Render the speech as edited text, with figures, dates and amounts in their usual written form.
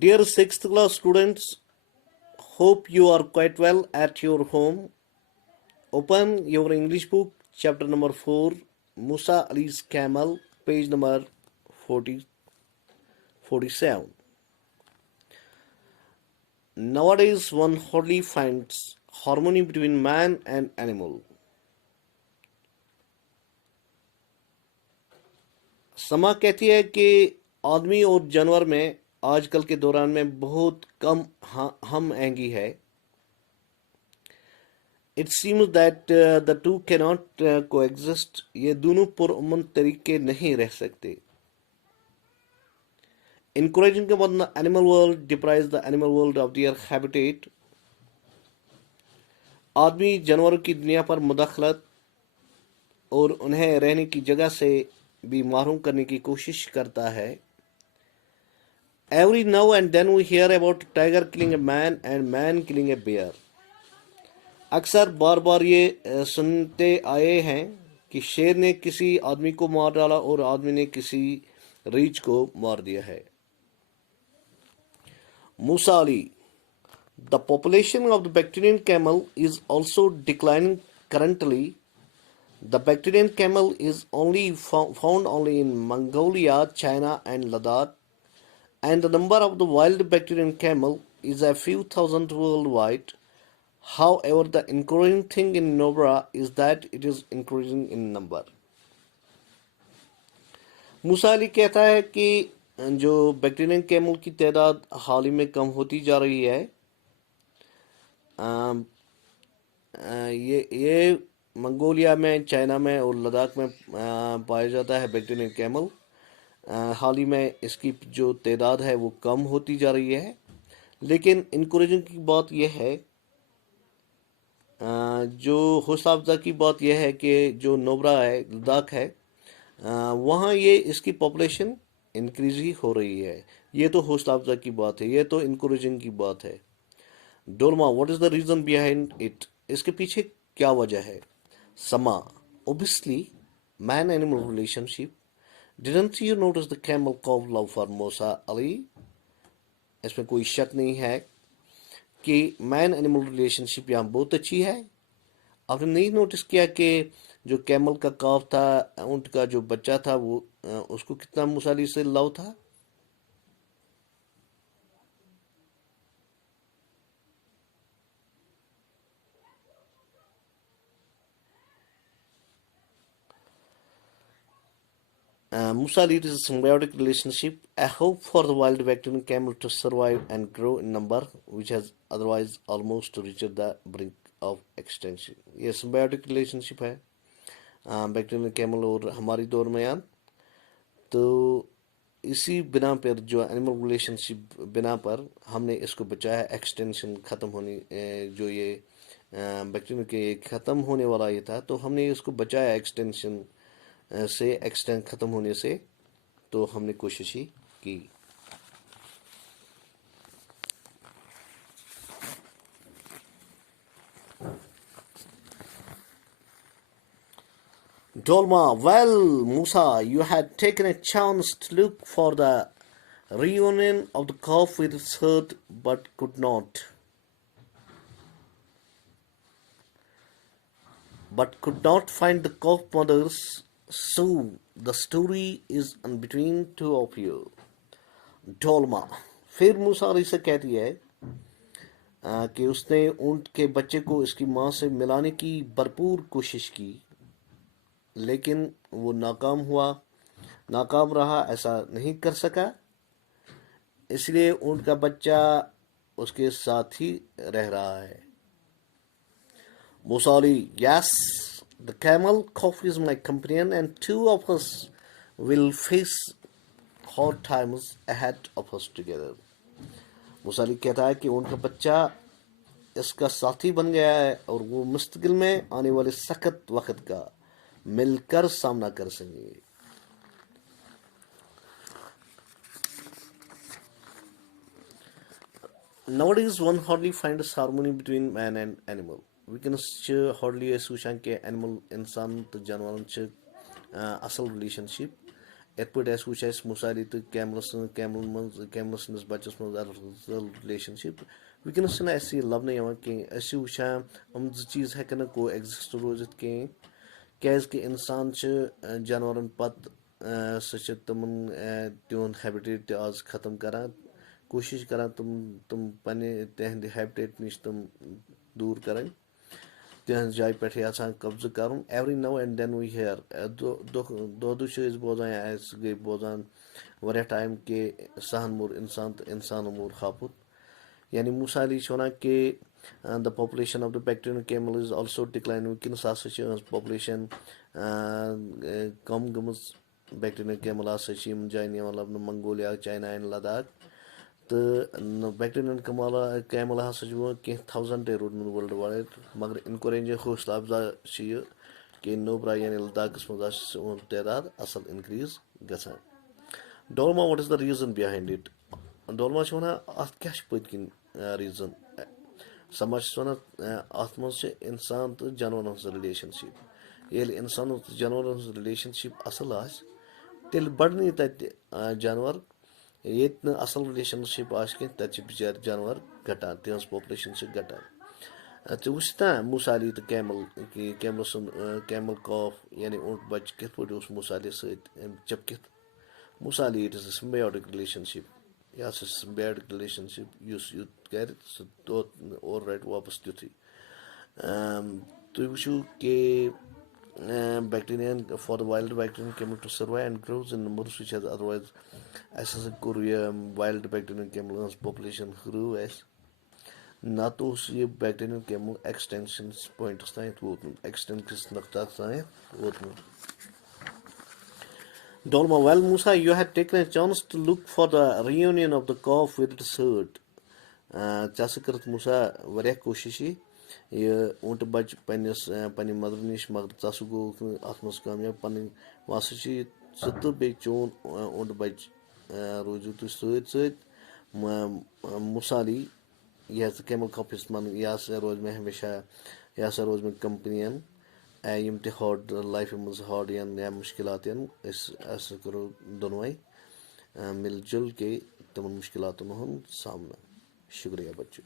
Dear sixth class students, hope you are quite well at your home. Open your English book, chapter number 4, Musa Ali's Camel, page number 47. Nowadays, one hardly finds harmony between man and animal. समा कहती है कि आदमी और जानवर में आजकल के दौरान में बहुत कम हम आहंगी है. It seems that the two cannot coexist. ये दोनों पुरअमन तरीके नहीं रह सकते. Encouraging upon the animal world deprives the animal world of their habitat. आदमी जानवरों की दुनिया पर मुदाखलत और उन्हें रहने की जगह से भी महरूम करने की कोशिश करता है. Every now and then we hear about tiger killing a man and man killing a bear. अक्सर बार बार ये सुनते आए हैं कि शेर ने किसी आदमी को मार डाला और आदमी ने किसी रीछ को मार दिया है. Musa Ali, the population of the Bactrian camel is also declining currently. The Bactrian camel is found only in Mongolia, China and Ladakh, and the number of the wild Bactrian camel is a few thousand worldwide. However, the encouraging thing in Nobra is that it is increasing in number. मूसा अली कहता है कि जो Bactrian camel की तादाद हाल ही में कम होती जा रही है. ये मंगोलिया में, चाइना में और लद्दाख में पाया जाता है बैक्टीरियन कैमल. हाल ही में इसकी जो तादाद है वो कम होती जा रही है. लेकिन इनकरेजिंग की बात यह है, जो हौसला अफजा की बात यह है कि जो नोबरा है, लद्दाख है, वहाँ ये इसकी पॉपुलेशन इंक्रीज ही हो रही है. ये तो हौसला अफजा की बात है, ये तो इनकरेजिंग की बात है. Dolma, what is the reason behind it? इसके पीछे क्या वजह है? समा, obviously man animal relationship. Didn't you notice the camel cove love for Musa Ali? इसमें कोई शक नहीं है कि मैन एनिमल रिलेशनशिप यहाँ बहुत अच्छी है. आपने नहीं नोटिस किया कि जो कैमल का काफ था, ऊंट का जो बच्चा था, वो उसको कितना मूसा अली से लव था. Musa Ali is a symbiotic relationship, a hope for the wild Bactrian camel to survive and grow in number, which has otherwise almost reached the brink of extinction. ये symbiotic relationship है Bactrian camel और हमारी दौर में यान. तो इसी बिना पर, जो एनिमल रिलेशनशिप बिना पर, हमने इसको बचाया. एक्सटेंशन ख़त्म होने, जो ये बैक्टीरियन के ख़त्म होने वाला ये था, तो हमने इसको बचाया एक्सटेंशन से, एक्सटेंट ख़त्म होने से. तो हमने कोशिश ही की. Dolma, well, Musa, you had taken a chance to look for the reunion of the calf with its herd, but could not. Find the calf mothers, so the story is between two of you. Dolma, फिर मूसा अली से कहती है कि उसने ऊंट के बच्चे को इसकी माँ से मिलाने की भरपूर कोशिश की, लेकिन वो नाकाम रहा, ऐसा नहीं कर सका. इसलिए ऊंट का बच्चा उसके साथ ही रह रहा है. Musa Ali, yes, the camel calf is my companion and two of us will face hard times ahead of us together. मूसा अली कहता है कि ऊंट का बच्चा इसका साथी बन गया है और वो मुस्तकिल में आने वाले सख्त वक्त का मिलकर सामना कर सकेंगे. Nowadays, one hardly finds harmony between man and animal. Wünkens छ hardly सूशां के animal इंसान तो जानवरों छ असल relationship. इत पे मुसाली तो कैमलस सन्दस बच्चस मज रिलेशनशिप वनकस लबन कह वुचान हम चीज हेकन को एग्जिस्ट रोजित कहें क्या इंसान जानवर पत सह तमन तिहद हैबिटेट आज खत्म करान कोशिश करान तुम तहद हैबिटेट नश तुम दूर करान तिहज जाय पे कब्ज कर every now and then we hear दो बोजान गई बोजान वारिया टाइम के सहन मोर इंसान तो इंसान मोर हापुत यानी मिसाली वन कि the population of the Bactrian camel is also decline वनकस पॉपुलेशन कम गम बैक्टीरियन कैमल जान लबन मंगोलिया चाइना एंड लद्दाख तो बैक्टीरियन कैमल कह थाउजेंड रोडम वर्ल्ड वाइड मगर इनको रेंज हौसला अफजा कि नोब्रा यानी लद्दाखस मज तदाद असल इनक्रीज गसान Dolma what is the reason behind it Dolma वन अत क्या पत्किन रीजन समझ वन अत मज इंसान तो जानवर रिलेशनशिप ये इंसान तो जानवर रिलेशनशिप असल तेल बड़न तत जानवर ये असल रिलेशनशिप तत बिचार जानवर घटान तिहज पॉपुलेशन घटान मिसाली तो कैमल कॉफ यानी ऊँट बच कित पे मिसाली सपकित मिसाली इट इज सिम्बायोटिक रिलेशनशिप यह सिम्बायोटिक रिलेशनशिप यह कर और रट वापस तुथ तुम वो कि Bactrian for the wild Bactrian camel to survive and grows in numbers which has otherwise कोर यह वाइल्ड बैक्टीरियन कैमल पॉपुलेशन ह्रव ना तो यह बैक्टीरियन कैमल एक्सटेंशन पॉइंटस तान वोतमुत एक्सटेंशन नक्ता तान वोतमुत Dolma, well, Musa, you had taken a chance to look for the reunion of the calf with its herd. Chasakarth Musa, वारिया कोशिश ये ऊँट बच पन्ने मदर नश मगर चसु गो अत मज कामयाब पन वह तो बे चोन ऊँट बच रोजू तुम सत मिसाली यह कैमल कॉफ यह रोज में हमेशा यह रोज में कंपनियन यम त हार्ड लाइफ मज हार्ड या मुश्किलात करो दोनों मिलजुल के तमन मुश्किलातन सामना शुक्रिया बच्चों।